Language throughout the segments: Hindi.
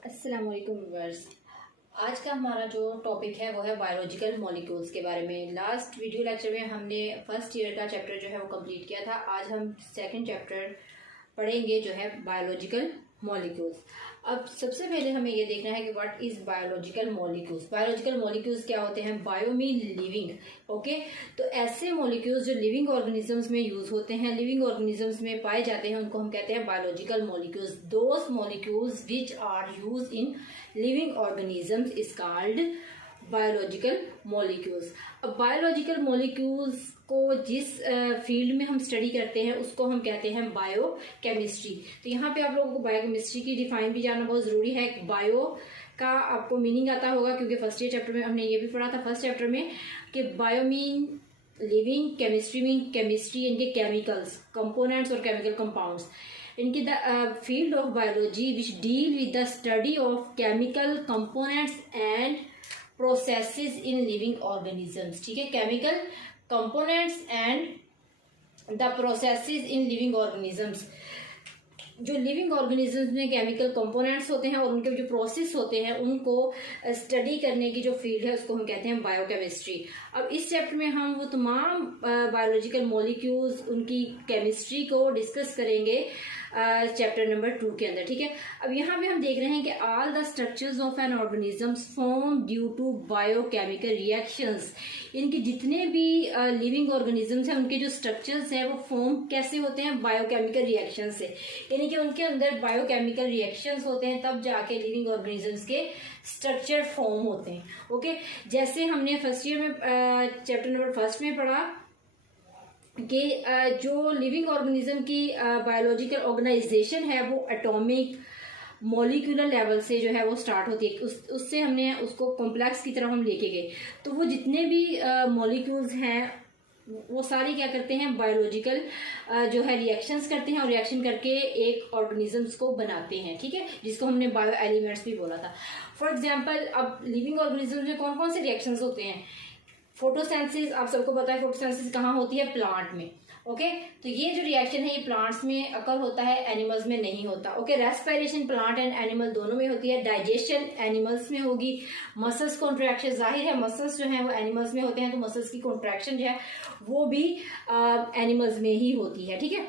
अस्सलाम वालेकुम व्यूअर्स। आज का हमारा जो टॉपिक है वो है बायोलॉजिकल मॉलिक्यूल्स के बारे में। लास्ट वीडियो लेक्चर में हमने फर्स्ट ईयर का चैप्टर जो है वो कंप्लीट किया था। आज हम सेकंड चैप्टर पढ़ेंगे जो है बायोलॉजिकल मॉलिक्यूल्स। अब सबसे पहले हमें ये देखना है कि what is biological molecules. Biological molecules क्या होते हैं? Bio mean living. ओके, तो ऐसे मॉलिक्यूल्स जो लिविंग ऑर्गेनिजम्स में यूज होते हैं, लिविंग ऑर्गेनिजम्स में पाए जाते हैं, उनको हम कहते हैं biological molecules. Those molecules which are use in living organisms is called biological molecules. अब बायोलॉजिकल मॉलिक्यूल्स को जिस फील्ड में हम स्टडी करते हैं उसको हम कहते हैं बायो केमिस्ट्री। तो यहाँ पे आप लोगों को बायो केमिस्ट्री की डिफाइन भी जानना बहुत जरूरी है। बायो का आपको मीनिंग आता होगा क्योंकि फर्स्ट ईयर चैप्टर में हमने ये भी पढ़ा था फर्स्ट चैप्टर में कि bio mean living, chemistry mean chemistry, इनके केमिकल्स, कंपोनेंट्स और केमिकल कंपाउंड्स। इनकी the field of biology which deal with the study of chemical components and processes in living organisms. ठीक है, chemical components and the processes in living organisms. जो लिविंग ऑर्गेनिजम्स में केमिकल कंपोनेंट्स होते हैं और उनके जो प्रोसेस होते हैं उनको स्टडी करने की जो फील्ड है उसको हम कहते हैं बायोकेमिस्ट्री। अब इस चैप्टर में हम वो तमाम बायोलॉजिकल मॉलिक्यूल्स, उनकी केमिस्ट्री को डिस्कस करेंगे चैप्टर नंबर 2 के अंदर। ठीक है, अब यहाँ पे हम देख रहे हैं कि all the structures of an organisms form due to biochemical reactions. इनके जितने भी लिविंग ऑर्गेनिजम्स हैं उनके जो स्ट्रक्चर्स हैं वो फॉर्म कैसे होते हैं? बायोकेमिकल रिएक्शन से। यानी कि उनके अंदर बायोकेमिकल रिएक्शंस होते हैं तब जाके लिविंग ऑर्गेनिजम्स के स्ट्रक्चर फॉर्म होते हैं। ओके, जैसे हमने फर्स्ट ईयर में चैप्टर नंबर 1 में पढ़ा कि जो लिविंग ऑर्गेनिज्म की बायोलॉजिकल ऑर्गेनाइजेशन है वो एटॉमिक मॉलिक्यूलर लेवल से जो है वो स्टार्ट होती है। उससे हमने उसको कॉम्प्लेक्स की तरफ हम लेके गए। तो वो जितने भी मॉलिक्यूल्स हैं वो सारे क्या करते हैं? बायोलॉजिकल जो है रिएक्शंस करते हैं और रिएक्शन करके एक ऑर्गेनिजम्स को बनाते हैं। ठीक है, जिसको हमने बायो एलिमेंट्स भी बोला था। फॉर एग्जाम्पल, अब लिविंग ऑर्गेनिजम्स में कौन कौन से रिएक्शंस होते हैं? फोटोसेंसिस, आप सबको पता है फोटोसेंसिस कहाँ होती है? प्लांट में। ओके, तो ये जो रिएक्शन है ये प्लांट्स में अकर होता है, एनिमल्स में नहीं होता। Okay, respiration plant and animal दोनों में होती है। डाइजेशन एनिमल्स में होगी। मसल्स कॉन्ट्रैक्शन, जाहिर है मसल्स जो है वो एनिमल्स में होते हैं तो मसल्स की कॉन्ट्रैक्शन जो है वो भी एनिमल्स में ही होती है। ठीक है,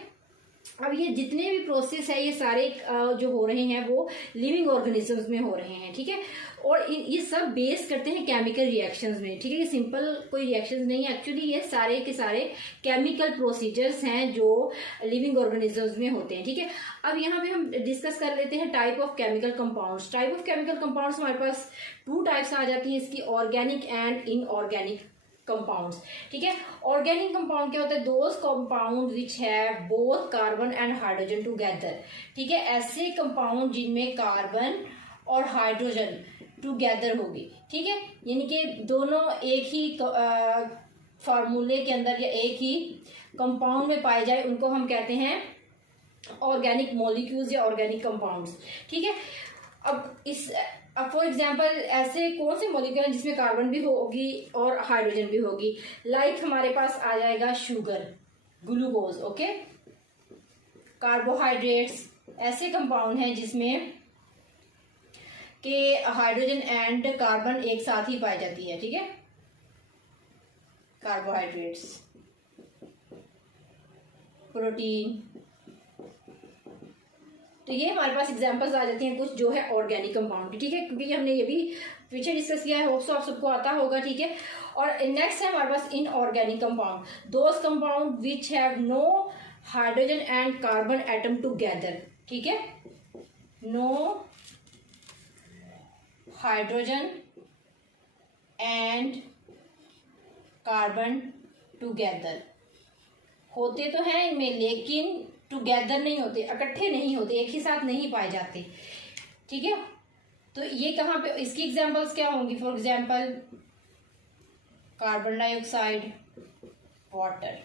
अब ये जितने भी प्रोसेस है ये सारे जो हो रहे हैं वो लिविंग ऑर्गेनिजम्स में हो रहे हैं। ठीक है, और ये सब बेस करते हैं केमिकल रिएक्शंस में। ठीक है, ये सिंपल कोई रिएक्शंस नहीं है, एक्चुअली ये सारे के सारे केमिकल प्रोसीजर्स हैं जो लिविंग ऑर्गेनिजम्स में होते हैं। ठीक है, अब यहाँ पे हम डिस्कस कर लेते हैं type of chemical compounds. Type of chemical compounds हमारे पास 2 टाइप्स आ जाती हैं इसकी, ऑर्गेनिक एंड इनऑर्गेनिक कंपाउंड्स। ठीक है, ऑर्गेनिक कंपाउंड क्या होता है? Those compound which have both carbon and hydrogen together. ठीक है, ऐसे कंपाउंड जिनमें कार्बन और हाइड्रोजन टुगेदर होगी। ठीक है, यानी कि दोनों एक ही फार्मूले के अंदर या एक ही कंपाउंड में पाए जाए उनको हम कहते हैं ऑर्गेनिक मॉलिक्यूल्स या ऑर्गेनिक कंपाउंड्स। ठीक है, अब फॉर एग्जाम्पल ऐसे कौन से मॉलिक्यूल हैं जिसमें कार्बन भी होगी और हाइड्रोजन भी होगी? लाइक हमारे पास आ जाएगा शुगर, ग्लूकोज। ओके, कार्बोहाइड्रेट्स ऐसे कंपाउंड हैं जिसमें कि हाइड्रोजन एंड कार्बन एक साथ ही पाई जाती है। ठीक है, कार्बोहाइड्रेट्स, प्रोटीन, तो ये हमारे पास एग्जांपल्स आ जाती हैं कुछ जो है ऑर्गेनिक कंपाउंड की। ठीक है, क्योंकि हमने ये भी पीछे डिस्कस किया है, होप सो आप सबको आता होगा। ठीक है, और नेक्स्ट है हमारे पास inorganic compound, those compound which have no hydrogen and carbon atom together. ठीक है, no hydrogen and carbon together होते तो हैं इनमें लेकिन टुगेदर नहीं होते, इकट्ठे नहीं होते, एक ही साथ नहीं पाए जाते। ठीक है, तो ये कहाँ पे इसकी एग्जांपल्स क्या होंगी? For example carbon dioxide, water.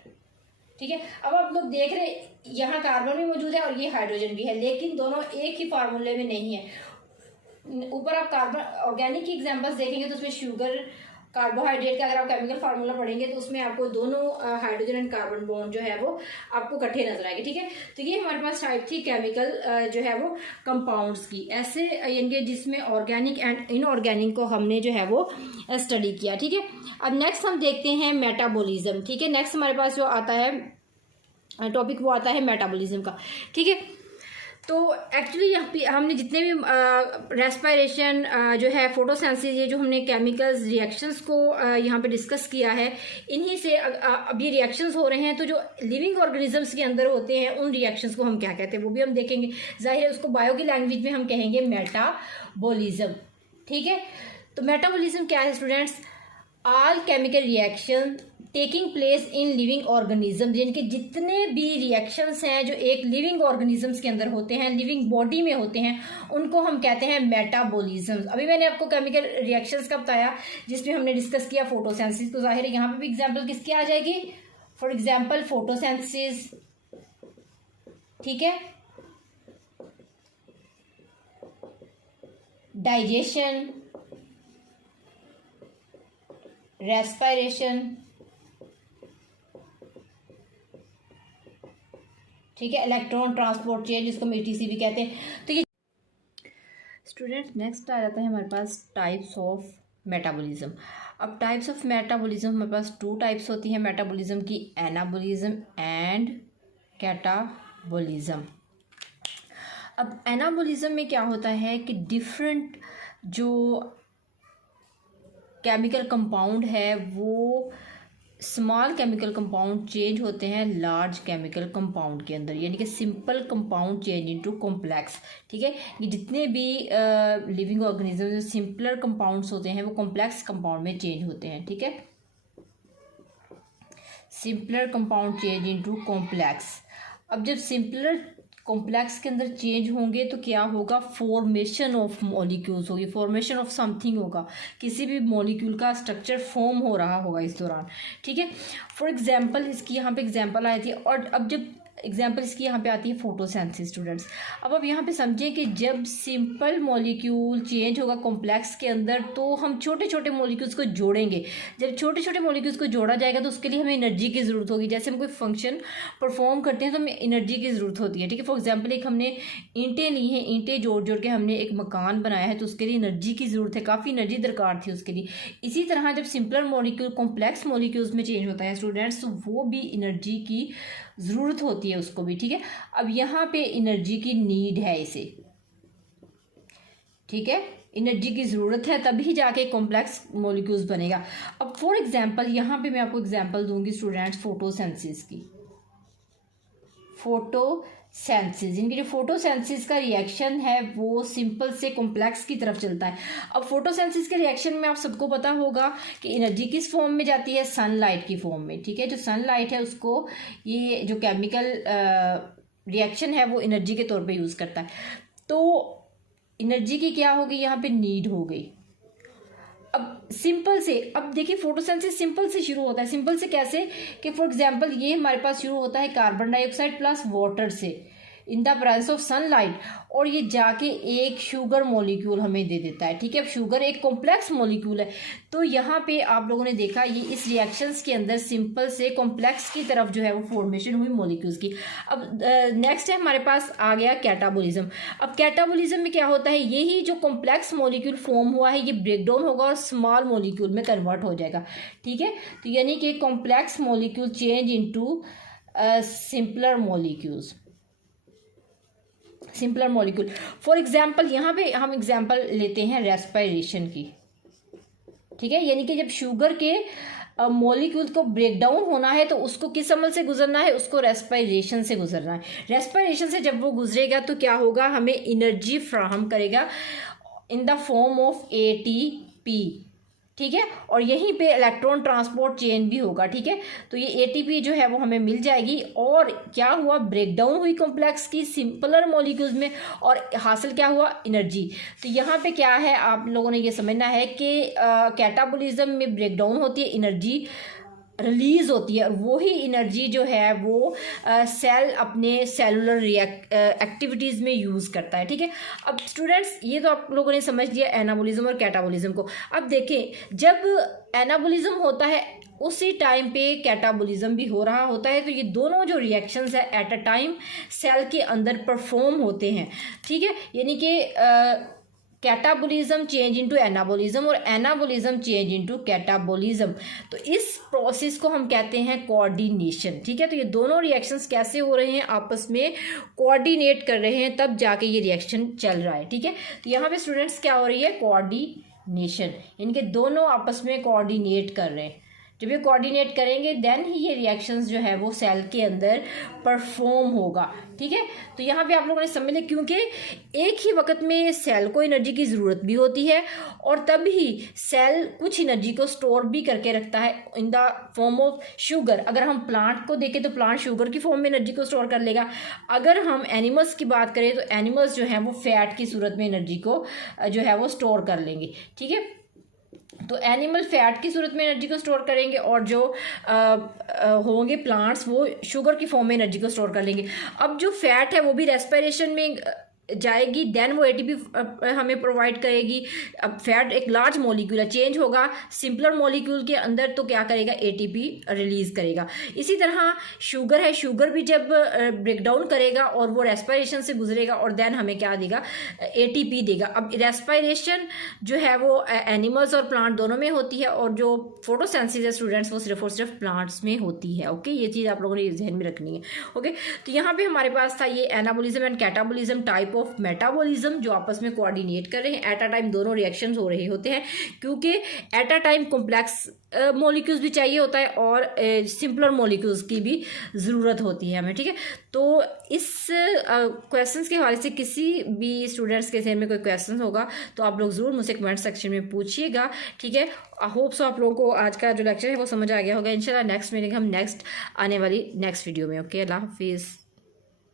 ठीक है, अब आप लोग देख रहे हैं यहाँ कार्बन भी मौजूद है और ये हाइड्रोजन भी है, लेकिन दोनों एक ही फार्मूले में नहीं है। ऊपर आप कार्बन ऑर्गेनिक की एग्जांपल्स देखेंगे तो उसमें शुगर, कार्बोहाइड्रेट का अगर आप केमिकल फार्मूला पढ़ेंगे तो उसमें आपको दोनों हाइड्रोजन एंड कार्बन बॉन्ड जो है वो आपको इकट्ठे नजर आएंगे, ठीक है। तो ये हमारे पास टाइप थी केमिकल जो है वो कंपाउंड्स की, ऐसे यानी कि जिसमें ऑर्गेनिक एंड इनऑर्गेनिक को हमने जो है वो स्टडी किया, ठीक है। अब नेक्स्ट हम देखते हैं मेटाबॉलिज्म, ठीक है। नेक्स्ट हमारे पास जो आता है टॉपिक वो आता है मेटाबॉलिज्म का, ठीक है। तो एक्चुअली यहाँ पे हमने जितने भी रेस्पिरेशन जो है फोटोसेंसिस, ये जो हमने केमिकल्स रिएक्शंस को यहाँ पे डिस्कस किया है, इन्हीं से अब ये रिएक्शंस हो रहे हैं, तो जो लिविंग ऑर्गेनिजम्स के अंदर होते हैं उन रिएक्शंस को हम क्या कहते हैं वो भी हम देखेंगे। जाहिर है उसको बायो की लैंग्वेज में हम कहेंगे मेटाबॉलिज्म, ठीक है। तो मेटाबॉलिज्म क्या है students? All chemical reaction taking place in living organism, यानी कि जितने भी रिएक्शंस हैं जो एक लिविंग ऑर्गेनिजम्स के अंदर होते हैं, लिविंग बॉडी में होते हैं, उनको हम कहते हैं मेटाबॉलिज्म। अभी मैंने आपको केमिकल रिएक्शंस का बताया जिसमें हमने डिस्कस किया फोटोसेंसिस, तो जाहिर है यहाँ पे भी एग्जांपल किसकी आ जाएगी? फॉर एग्जांपल फोटोसेंसिस, ठीक है, डाइजेशन, रेस्पिरेशन, ठीक है, इलेक्ट्रॉन ट्रांसपोर्ट चेन जिसको हम ETC भी कहते हैं। तो ये स्टूडेंट्स नेक्स्ट आ जाता है हमारे पास टाइप्स ऑफ मेटाबॉलिज्म। अब टाइप्स ऑफ मेटाबॉलिज्म हमारे पास 2 टाइप्स होती हैं मेटाबॉलिज्म की, एनाबॉलिज्म एंड कैटाबॉलिज्म। अब एनाबॉलिज्म में क्या होता है कि डिफरेंट जो केमिकल कंपाउंड है वो स्मॉल केमिकल कंपाउंड चेंज होते हैं लार्ज केमिकल कंपाउंड के अंदर, यानी कि simple compound change into complex, ठीक है। ये जितने भी लिविंग ऑर्गेनिज्म जो सिंपलर कंपाउंड्स होते हैं वो कॉम्प्लेक्स कंपाउंड में चेंज होते हैं, ठीक है। Simpler compound change into complex. अब जब सिंपलर कॉम्प्लेक्स के अंदर चेंज होंगे तो क्या होगा? फॉर्मेशन ऑफ मॉलिक्यूल्स होगी, फॉर्मेशन ऑफ समथिंग होगा, किसी भी मॉलिक्यूल का स्ट्रक्चर फॉर्म हो रहा होगा इस दौरान, ठीक है। फॉर एग्जांपल इसकी यहाँ पे एग्जांपल आई थी, और अब जब एग्जाम्पल इसकी यहाँ पे आती है फोटोसेंसिस स्टूडेंट्स। अब आप यहाँ पे समझें कि जब सिंपल मॉलिक्यूल चेंज होगा कॉम्प्लेक्स के अंदर तो हम छोटे छोटे मॉलिक्यूल्स को जोड़ेंगे। जब छोटे छोटे मॉलिक्यूल्स को जोड़ा जाएगा तो उसके लिए हमें एनर्जी की ज़रूरत होगी। जैसे हम कोई फंक्शन परफॉर्म करते हैं तो हमें एनर्जी की ज़रूरत होती है, ठीक है। फॉर एग्जाम्पल एक हमने ईंटें ली हैं, ईंटें जोड़ जोड़ के हमने एक मकान बनाया है तो उसके लिए एनर्जी की ज़रूरत है, काफ़ी एनर्जी दरकार थी उसके लिए। इसी तरह जब सिंपलर मॉलिक्यूल कॉम्प्लेक्स मॉलिक्यूल्स में चेंज होता है स्टूडेंट्स तो वो भी एनर्जी की ज़रूरत होती है उसको भी, ठीक है। अब यहाँ पे एनर्जी की नीड है इसे, ठीक है, एनर्जी की ज़रूरत है तभी जाके कॉम्प्लेक्स मॉलिक्यूल्स बनेगा। अब फॉर एग्जांपल यहाँ पे मैं आपको एग्जांपल दूंगी स्टूडेंट्स फोटोसेंसिस की। फोटोसेंसिस, इनकी जो फोटोसेंसिस का रिएक्शन है वो सिंपल से कॉम्प्लेक्स की तरफ चलता है। अब फोटोसेंसिस के रिएक्शन में आप सबको पता होगा कि एनर्जी किस फॉर्म में जाती है, सनलाइट की फॉर्म में, ठीक है। जो सनलाइट है उसको ये जो केमिकल रिएक्शन है वो एनर्जी के तौर पे यूज़ करता है। तो एनर्जी की क्या होगी, यहाँ पे नीड हो गई। अब सिंपल से, अब देखिए फोटोसेंसिस सिंपल से शुरू होता है। सिंपल से कैसे कि फॉर एग्जांपल ये हमारे पास शुरू होता है कार्बन डाइऑक्साइड प्लस वाटर से in the presence of sunlight, और ये जाके एक शुगर मॉलिक्यूल हमें दे देता है, ठीक है। अब शुगर एक कॉम्प्लेक्स मॉलिक्यूल है तो यहाँ पे आप लोगों ने देखा ये इस रिएक्शंस के अंदर सिंपल से कॉम्प्लेक्स की तरफ जो है वो फॉर्मेशन हुई मॉलिक्यूल्स की। अब नेक्स्ट है हमारे पास आ गया कैटाबॉलिज्म। अब कैटाबॉलिज्म में क्या होता है, यही जो कॉम्प्लेक्स मॉलिक्यूल फॉर्म हुआ है ये ब्रेक डाउन होगा और स्मॉल मॉलिक्यूल में कन्वर्ट हो जाएगा, ठीक है। तो यानी कि complex molecule change into simpler molecules, simpler molecule. For example यहाँ पे हम एग्जाम्पल लेते हैं रेस्पिरेशन की, ठीक है। यानी कि जब शुगर के मॉलिक्यूल को ब्रेक डाउन होना है तो उसको किस अमल से गुजरना है, उसको रेस्पिरेशन से गुजरना है। रेस्पिरेशन से जब वो गुजरेगा तो क्या होगा, हमें एनर्जी फ्राहम करेगा in the form of ATP, ठीक है। और यहीं पे इलेक्ट्रॉन ट्रांसपोर्ट चेन भी होगा, ठीक है। तो ये ATP जो है वो हमें मिल जाएगी और क्या हुआ, ब्रेक डाउन हुई कॉम्प्लेक्स की सिंपलर मॉलिक्यूल्स में और हासिल क्या हुआ, एनर्जी। तो यहाँ पे क्या है, आप लोगों ने ये समझना है कि कैटाबॉलिज्म में ब्रेक डाउन होती है एनर्जी रिलीज़ होती है और वही एनर्जी जो है वो सेल अपने सेलुलर एक्टिविटीज़ में यूज़ करता है। ठीक है, अब स्टूडेंट्स ये तो आप लोगों ने समझ लिया एनाबोलिज्म और कैटाबोलिज्म को। अब देखें, जब एनाबोलिज्म होता है उसी टाइम पे कैटाबोलिज्म भी हो रहा होता है, तो ये दोनों जो रिएक्शंस है एट अ टाइम सेल के अंदर परफॉर्म होते हैं। ठीक है, यानी कि कैटाबोलिज्म चेंज इनटू एनाबोलिज्म और एनाबोलिज्म चेंज इनटू कैटाबोलिज्म। तो इस प्रोसेस को हम कहते हैं कोऑर्डिनेशन। ठीक है, तो ये दोनों रिएक्शंस कैसे हो रहे हैं, आपस में कोऑर्डिनेट कर रहे हैं, तब जाके ये रिएक्शन चल रहा है। ठीक है, तो यहाँ पे स्टूडेंट्स क्या हो रही है, कोऑर्डिनेशन, इनके दोनों आपस में कोऑर्डिनेट कर रहे हैं। जब ये कोऑर्डिनेट करेंगे देन ही ये रिएक्शंस जो है वो सेल के अंदर परफॉर्म होगा। ठीक है, तो यहाँ पे आप लोगों ने समझ लिया, क्योंकि एक ही वक्त में सेल को एनर्जी की ज़रूरत भी होती है और तब ही सेल कुछ एनर्जी को स्टोर भी करके रखता है in the form of sugar. अगर हम प्लांट को देखें तो प्लांट शुगर की फॉर्म में एनर्जी को स्टोर कर लेगा। अगर हम एनिमल्स की बात करें तो एनिमल्स जो है वो फैट की सूरत में एनर्जी को जो है वो स्टोर कर लेंगे। ठीक है, तो एनिमल फैट की सूरत में एनर्जी को स्टोर करेंगे और जो होंगे प्लांट्स वो शुगर की फॉर्म में एनर्जी को स्टोर कर लेंगे। अब जो फैट है वो भी रेस्पिरेशन में जाएगी, देन वो एटीपी हमें प्रोवाइड करेगी। अब फैट एक लार्ज मॉलिक्यूल है, चेंज होगा सिंपलर मॉलिक्यूल के अंदर तो क्या करेगा, एटीपी रिलीज करेगा। इसी तरह शुगर है, शुगर भी जब ब्रेक डाउन करेगा और वो रेस्पिरेशन से गुजरेगा और देन हमें क्या देगा, एटीपी देगा। अब रेस्पिरेशन जो है वो एनिमल्स और प्लांट दोनों में होती है और जो फोटोसेंसिस है स्टूडेंट्स वो सिर्फ और सिर्फ प्लांट्स में होती है। ओके, ये चीज़ आप लोगों ने जहन में रखनी है। ओके, तो यहाँ पे हमारे पास था ये anabolism and catabolism, type of metabolism जो आपस में कोऑर्डिनेट कर रहे हैं। एट अ टाइम दोनों रिएक्शंस हो रहे होते हैं, क्योंकि at a time complex molecules भी चाहिए होता है और सिंपलर मॉलिक्यूल्स की भी ज़रूरत होती है हमें। ठीक है, तो इस क्वेश्चंस के हवाले से किसी भी स्टूडेंट्स के जहन में कोई क्वेश्चन होगा तो आप लोग ज़रूर मुझसे कमेंट सेक्शन में पूछिएगा। ठीक है, आई होप सो आप लोगों को आज का जो लेक्चर है वो समझ आ गया होगा। इंशाल्लाह नेक्स्ट मिलेंगे हम नेक्स्ट आने वाली नेक्स्ट वीडियो में। ओके, अल्लाह हाफिज़।